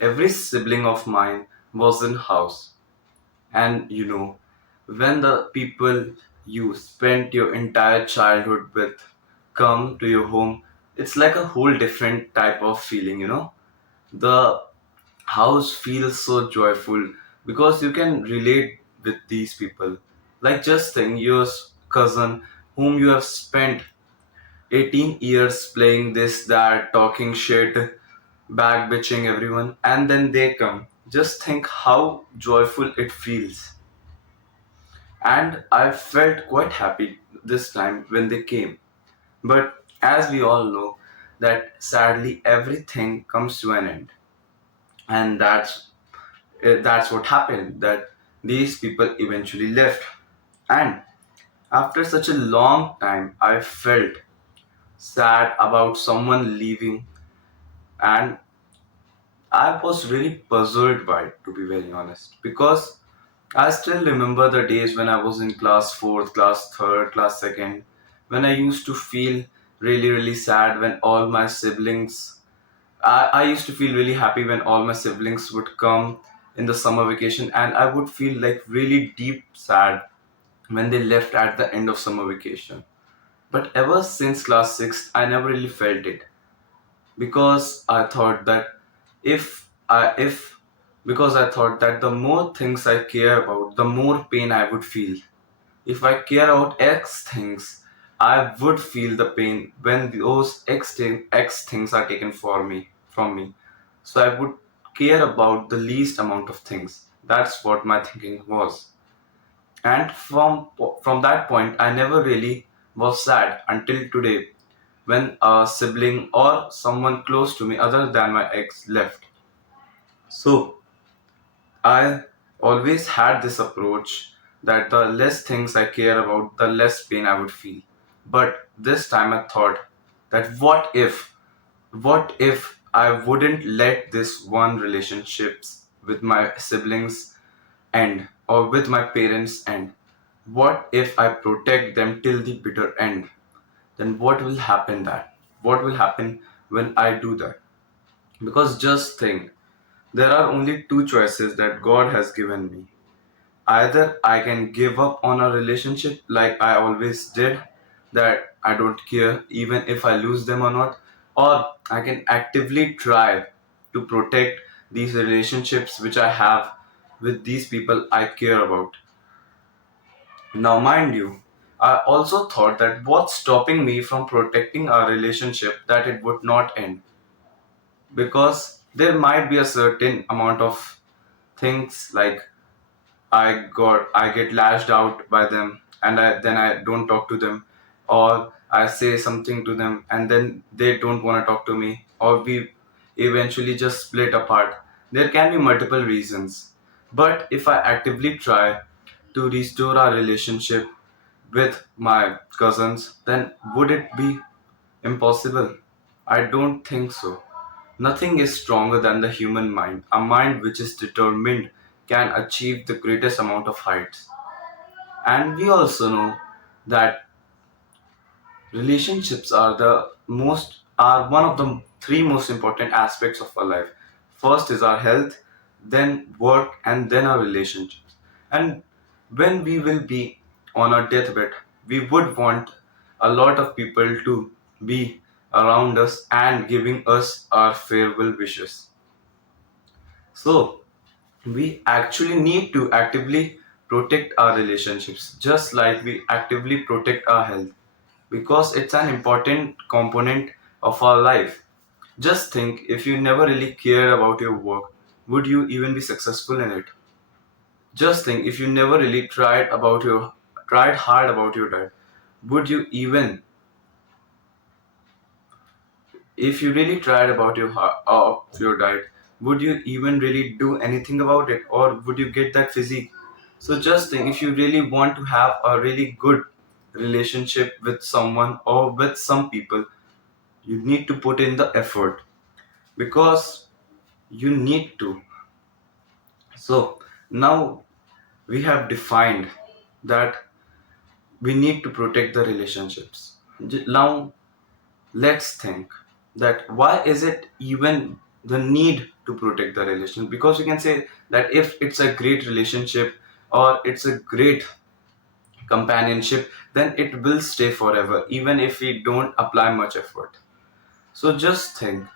Every sibling of mine was in house. And when the people you spent your entire childhood with come to your home, it's like a whole different type of feeling. The house feels so joyful because you can relate with these people. Like just think your cousin whom you have spent 18 years playing this, that, talking shit, back bitching everyone, and then they come. Just think how joyful it feels. And I felt quite happy this time when they came. But as we all know, that sadly everything comes to an end, and that's what happened. That these people eventually left, and after such a long time, I felt sad about someone leaving, and I was really puzzled by it, to be very honest, because I still remember the days when I was in class 4th, class 3rd, class 2nd, when I used to feel really, really sad when all my siblings. I used to feel really happy when all my siblings would come in the summer vacation, and I would feel like really deep sad when they left at the end of summer vacation. But ever since class 6th, I never really felt it because I thought that if because I thought that the more things I care about, the more pain I would feel. If I care about X things, I would feel the pain when those X things are taken from me. So I would care about the least amount of things. That's what my thinking was. And from that point, I never really was sad until today when a sibling or someone close to me other than my ex left. So I always had this approach that the less things I care about, the less pain I would feel. But this time I thought that what if I wouldn't let this one relationships with my siblings end or with my parents end? What if I protect them till the bitter end? Then what will happen that? What will happen when I do that? Because just think, there are only two choices that God has given me. Either I can give up on a relationship like I always did, that I don't care even if I lose them or not, or I can actively try to protect these relationships which I have with these people I care about. Now, mind you, I also thought that what's stopping me from protecting our relationship that it would not end, because there might be a certain amount of things like I get lashed out by them, and I don't talk to them, or I say something to them and then they don't want to talk to me, or we eventually just split apart. There can be multiple reasons, but if I actively try to restore our relationship with my cousins, then would it be impossible? I don't think so. Nothing is stronger than the human mind. A mind which is determined can achieve the greatest amount of heights. And we also know that relationships are one of the three most important aspects of our life. First is our health, then work, and then our relationships. And when we will be on our deathbed, we would want a lot of people to be around us and giving us our farewell wishes. So we actually need to actively protect our relationships just like we actively protect our health, because it's an important component of our life. Just think, if you never really care about your work, would you even be successful in it? Just think, if you never really tried hard about your diet, would you even if you really tried about your diet, would you even really do anything about it, or would you get that physique? So just think, if you really want to have a really good relationship with someone or with some people, you need to put in the effort, because you need to. So now we have defined that we need to protect the relationships. Now let's think that why is it even the need to protect the relation, because we can say that if it's a great relationship or it's a great companionship, then it will stay forever even if we don't apply much effort. So just think,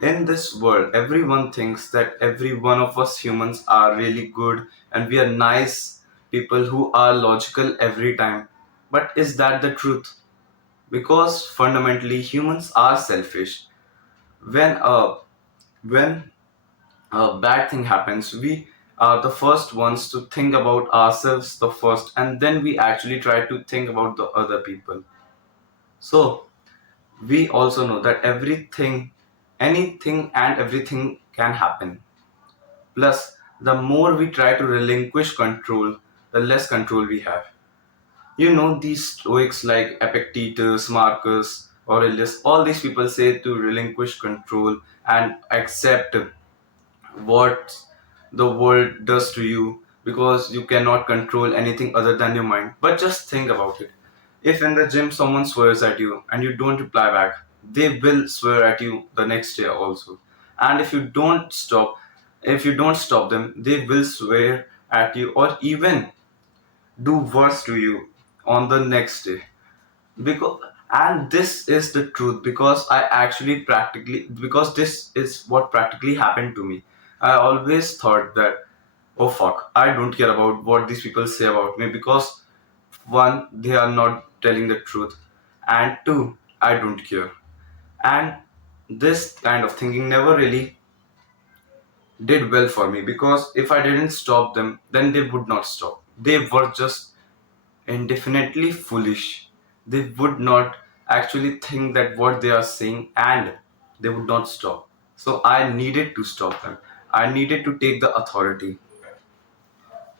in this world everyone thinks that every one of us humans are really good and we are nice people who are logical every time. But is that the truth? Because fundamentally humans are selfish. When a when a bad thing happens, we are the first ones to think about ourselves the first, and then we actually try to think about the other people. So we also know that anything and everything can happen. Plus, the more we try to relinquish control, the less control we have. You know, these Stoics like Epictetus, Marcus Aurelius, all these people say to relinquish control and accept what the world does to you, because you cannot control anything other than your mind. But just think about it. If in the gym someone swears at you and you don't reply back, they will swear at you the next day also. And if you don't stop them, they will swear at you or even do worse to you on the next day. Because, and this is the truth, because I actually practically, because this is what practically happened to me. I always thought that, oh fuck, I don't care about what these people say about me, because one, they are not telling the truth, and two, I don't care. And this kind of thinking never really did well for me, because if I didn't stop them, then they would not stop. They were just indefinitely foolish. They would not actually think that what they are saying, and they would not stop. So I needed to stop them. I needed to take the authority.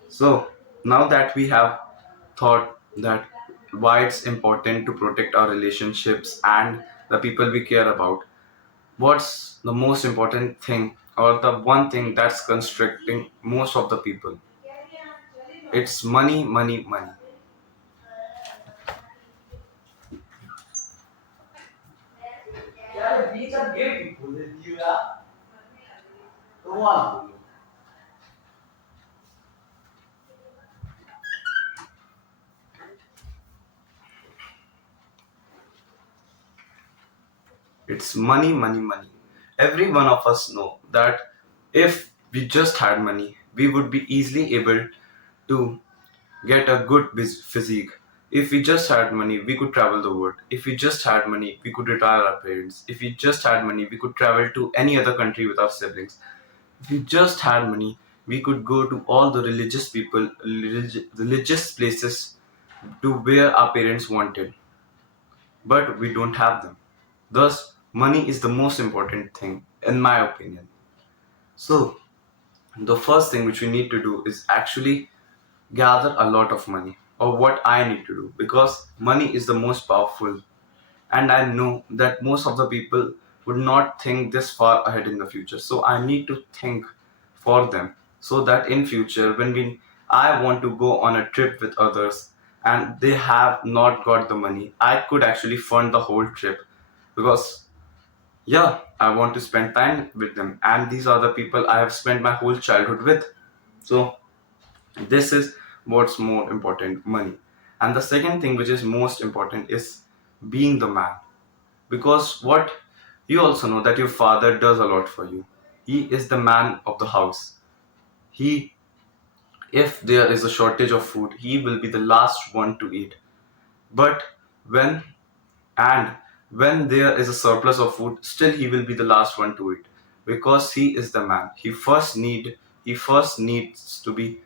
So now that we have thought that why it's important to protect our relationships and the people we care about, what's the most important thing or the one thing that's constricting most of the people? It's money, money, money. It's money, money, money. Every one of us know that if we just had money, we would be easily able to get a good physique. If we just had money, we could travel the world. If we just had money, we could retire our parents. If we just had money, we could travel to any other country with our siblings. If we just had money, we could go to all the religious places to where our parents wanted. But we don't have them. Thus, money is the most important thing, in my opinion. So, the first thing which we need to do is actually gather a lot of money, or what I need to do, because money is the most powerful, and I know that most of the people would not think this far ahead in the future. So I need to think for them, so that in future when we I want to go on a trip with others and they have not got the money, I could actually fund the whole trip, because yeah, I want to spend time with them, and these are the people I have spent my whole childhood with. So this is what's more important, money. And the second thing which is most important is being the man. Because what you also know that your father does a lot for you. He is the man of the house. He, if there is a shortage of food, he will be the last one to eat. But when and when there is a surplus of food, still he will be the last one to eat, because he is the man. He first needs to be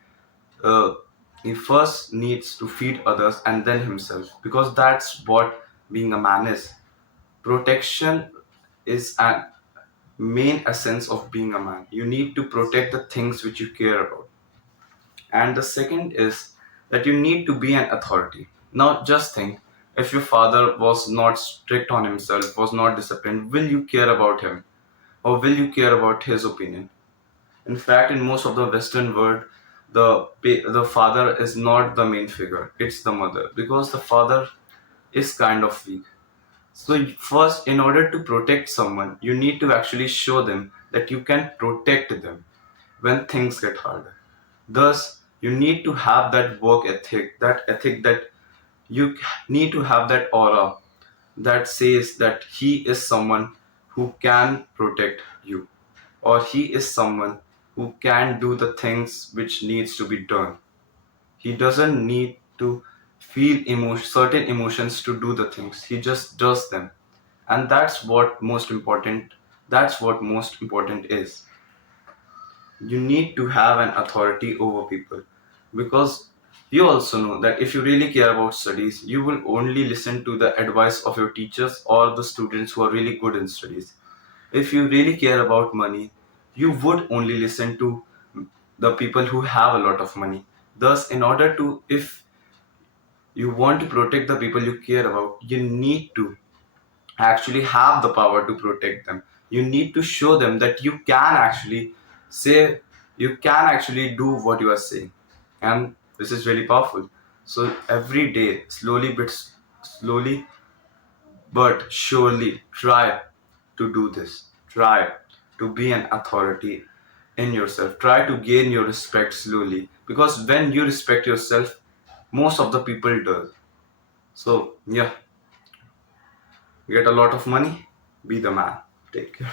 uh, he first needs to feed others and then himself, because that's what being a man is. Protection is a main essence of being a man. You need to protect the things which you care about. And the second is that you need to be an authority. Now just think, if your father was not strict on himself, was not disciplined, will you care about him, or will you care about his opinion? In fact, in most of the Western world, the father is not the main figure; it's the mother, because the father is kind of weak. So first, in order to protect someone, you need to actually show them that you can protect them when things get harder. Thus, you need to have that work ethic, that you need to have that aura that says that he is someone who can protect you, or he is someone who can do the things which needs to be done. He doesn't need to feel certain emotions to do the things. He just does them. And that's what most important is. You need to have an authority over people, because you also know that if you really care about studies, you will only listen to the advice of your teachers or the students who are really good in studies. If you really care about money, you would only listen to the people who have a lot of money. Thus, in order to, if you want to protect the people you care about, you need to actually have the power to protect them. You need to show them that you can actually say, you can actually do what you are saying. And this is really powerful. So every day, slowly but surely try to do this. Try to be an authority in yourself. Try to gain your respect slowly. Because when you respect yourself, most of the people do. So yeah, get a lot of money, be the man. Take care.